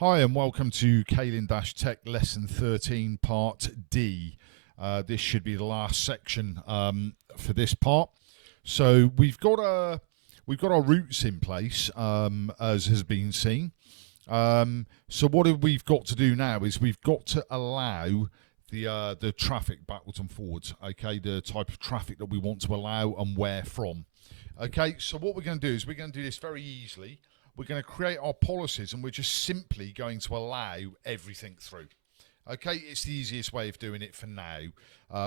Hi and welcome to Kaelin-Tech Lesson 13 Part D. This should be the last section for this part. So we've got our roots in place as has been seen. So what we've got to do now is we've got to allow the traffic backwards and forwards. Okay, the type of traffic that we want to allow and where from. Okay, so what we're going to do is we're going to do this very easily. We're going to create our policies and we're just simply going to allow everything through. Okay, it's the easiest way of doing it for now.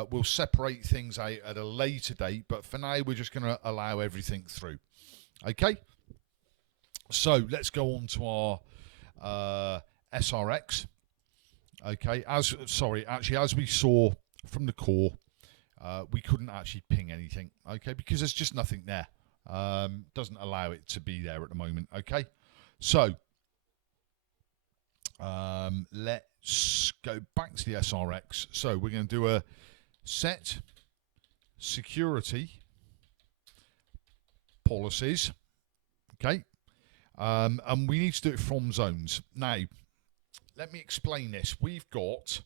We'll separate things out at a later date, but for now we're just going to allow everything through. Okay, so let's go on to our SRX. Okay, as we saw from the core, we couldn't actually ping anything. Okay, because there's just nothing there. Doesn't allow it to be there at the moment. Okay, so let's go back to the SRX. So we're going to do a set security policies. Okay, and we need to do it from zones. Now let me explain this. We've got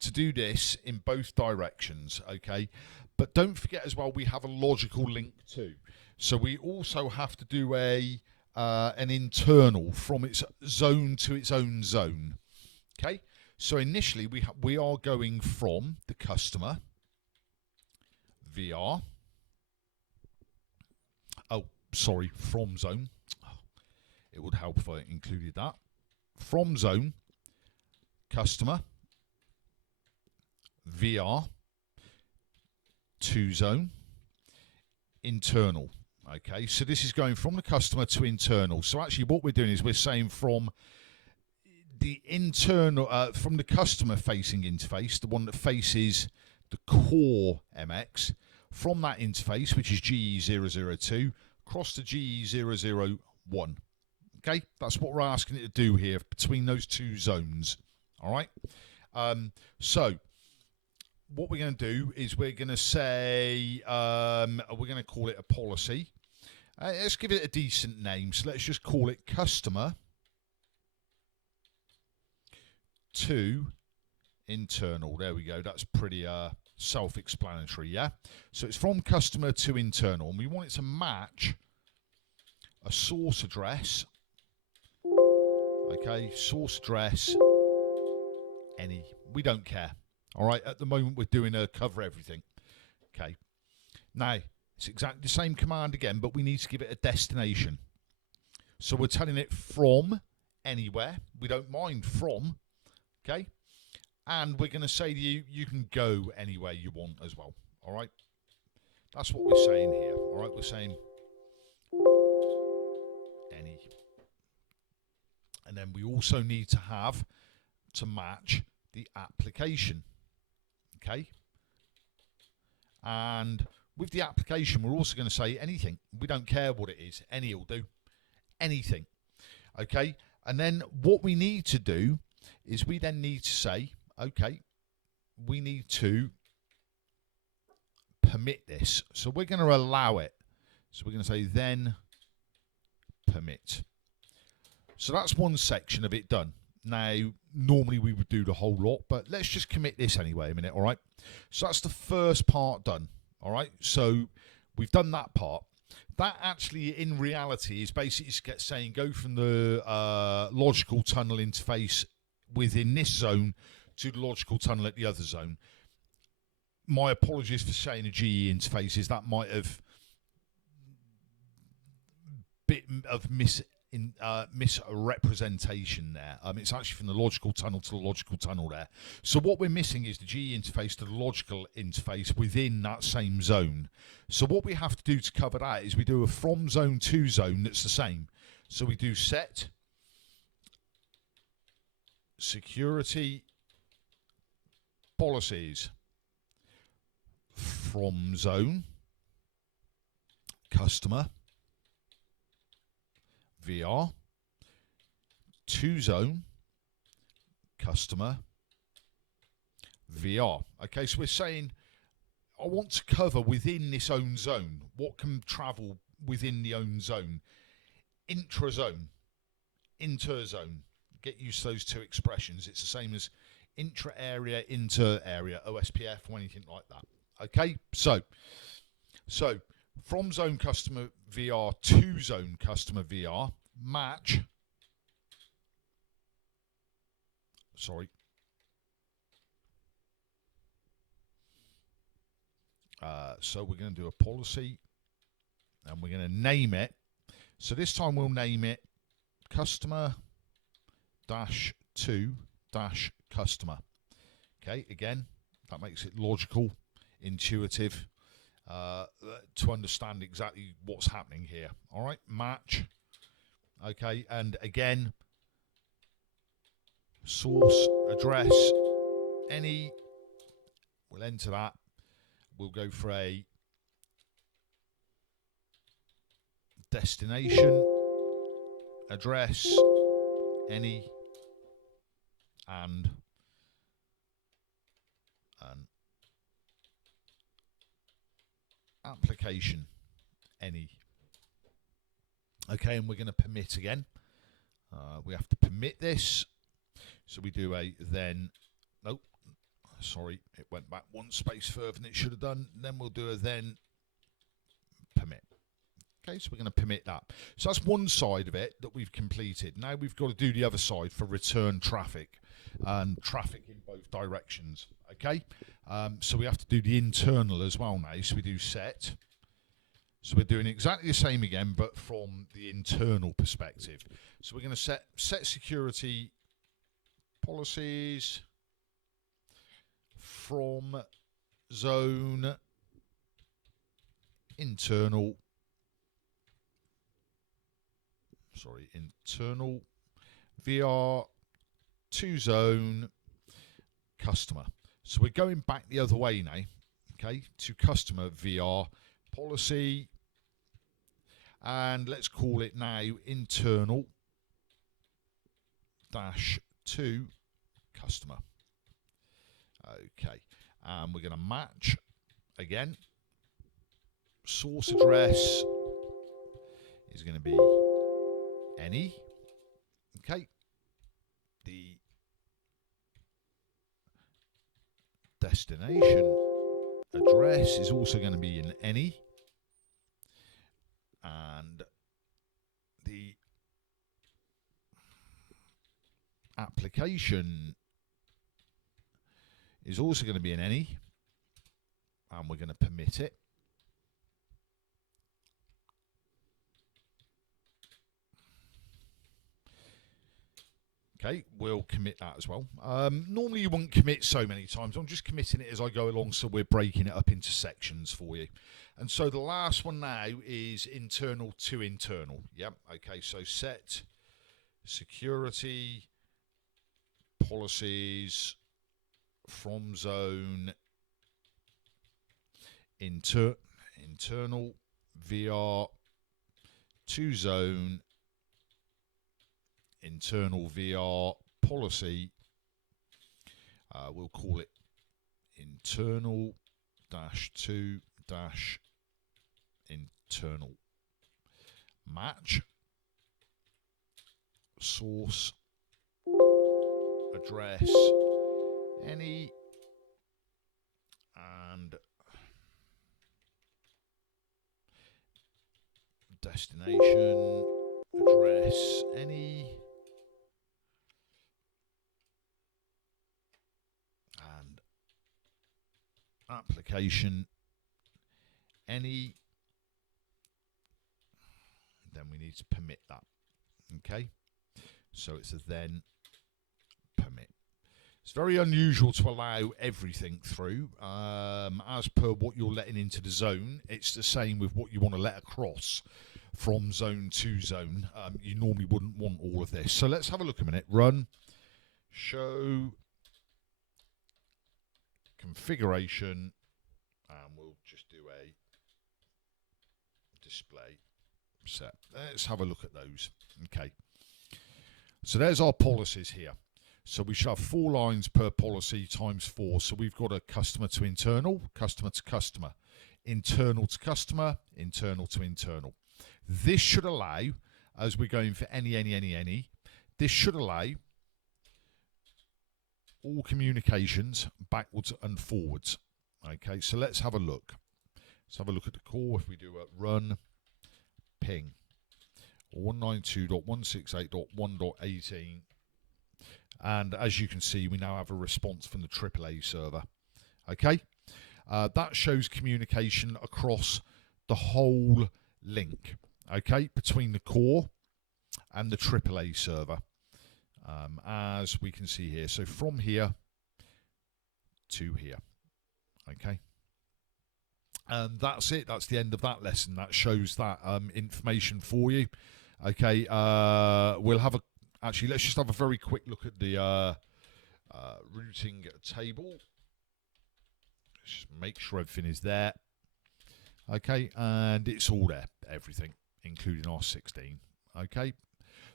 to do this in both directions. Okay, but don't forget as well we have a logical link too. So we also have to do an internal from its zone to its own zone. Okay, so initially we are going from the customer VR. From zone. It would help if I included that. From zone, customer, VR, to zone, internal. Okay, so this is going from the customer to internal. So actually what we're doing is we're saying from the internal, from the customer facing interface, the one that faces the core MX, from that interface, which is GE002, across to GE001. Okay, that's what we're asking it to do here between those two zones. All right, so what we're going to do is we're going to say, we're going to call it a policy. Let's give it a decent name. So let's just call it customer to internal. There we go. That's pretty self-explanatory, yeah? So it's from customer to internal. And we want it to match a source address. Okay, source address, any. We don't care. All right, at the moment we're doing a cover everything. Okay, now it's exactly the same command again, but we need to give it a destination. So we're telling it from anywhere. We don't mind from, okay? And we're going to say to you, you can go anywhere you want as well. All right, that's what we're saying here. All right, we're saying any. And then we also need to have to match the application. Okay, and with the application we're also going to say anything. We don't care what it is, any will do, anything. Okay, and then what we need to do is we then need to say, okay, we need to permit this, so we're going to allow it. So we're going to say then permit. So that's one section of it done. Now, normally we would do the whole lot, but let's just commit this anyway a minute, all right? So that's the first part done, all right? So we've done that part. That actually, in reality, is basically saying go from the logical tunnel interface within this zone to the logical tunnel at the other zone. My apologies for saying a GE interfaces. That might have bit of misrepresentation there. It's actually from the logical tunnel to the logical tunnel there. So what we're missing is the GE interface to the logical interface within that same zone. So what we have to do to cover that is we do a from zone to zone that's the same. So we do set security policies from zone customer VR to zone customer VR. Okay, so we're saying I want to cover within this own zone. What can travel within the own zone? Intra zone, interzone. get used to those two expressions. It's the same as intra area, inter area, OSPF, or anything like that. Okay, so from zone customer VR to zone customer VR, match. Sorry. So we're going to do a policy, and we're going to name it. So this time we'll name it customer dash to dash customer. Okay, again, that makes it logical, intuitive, to understand exactly what's happening here. All right, match. Okay, and again, source, address, any. We'll enter that. We'll go for a destination, address, any, and an application, any. Okay, and we're going to permit again. We have to permit this. So we do a then, nope, sorry, it went back one space further than it should have done. Then we'll do a then permit. Okay, so we're going to permit that. So that's one side of it that we've completed. Now we've got to do the other side for return traffic and traffic in both directions. Okay, so we have to do the internal as well now. So we do set. So we're doing exactly the same again, but from the internal perspective. So we're going to set security policies from zone internal VR to zone customer. So we're going back the other way now, okay, to customer VR policy, and let's call it now internal dash to customer. Okay, and we're going to match again. Source address is going to be any. Okay, the destination address is also going to be in any, and the application is also going to be in any, and we're going to permit it. Okay, we'll commit that as well. Normally you wouldn't commit so many times. I'm just committing it as I go along, so we're breaking it up into sections for you. And so the last one now is internal to internal. Yep, okay, so set security policies from zone internal VR to zone internal VR policy. We'll call it internal dash to dash internal match source address any and destination address any and application any. Then we need to permit that. Okay, so it's a then permit. It's very unusual to allow everything through. As per what you're letting into the zone, it's the same with what you want to let across from zone to zone. You normally wouldn't want all of this. So let's have a look a minute. Run, show, configuration, and we'll just do a display set. Let's have a look at those. Okay. So there's our policies here. So we should have 4 lines per policy times 4. So we've got a customer to internal, customer to customer, internal to customer, internal to internal. This should allow, as we're going for any, this should allow all communications backwards and forwards. Okay, so let's have a look. Let's have a look at the core. If we do a run ping 192.168.1.18, and as you can see, we now have a response from the AAA server. Okay, that shows communication across the whole link, okay, between the core and the AAA server, as we can see here. So from here to here, okay. And that's it. That's the end of that lesson. That shows that information for you. Okay, we'll have actually, let's just have a very quick look at the routing table. Just make sure everything is there. Okay, and it's all there, everything, including R16. Okay,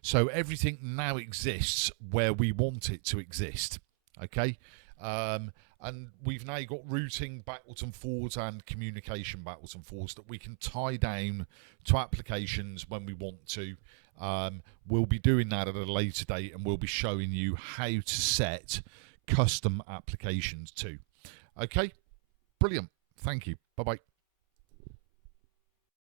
so everything now exists where we want it to exist. Okay, and we've now got routing backwards and forwards and communication backwards and forwards that we can tie down to applications when we want to. We'll be doing that at a later date, and we'll be showing you how to set custom applications too. Okay, brilliant. Thank you. Bye-bye.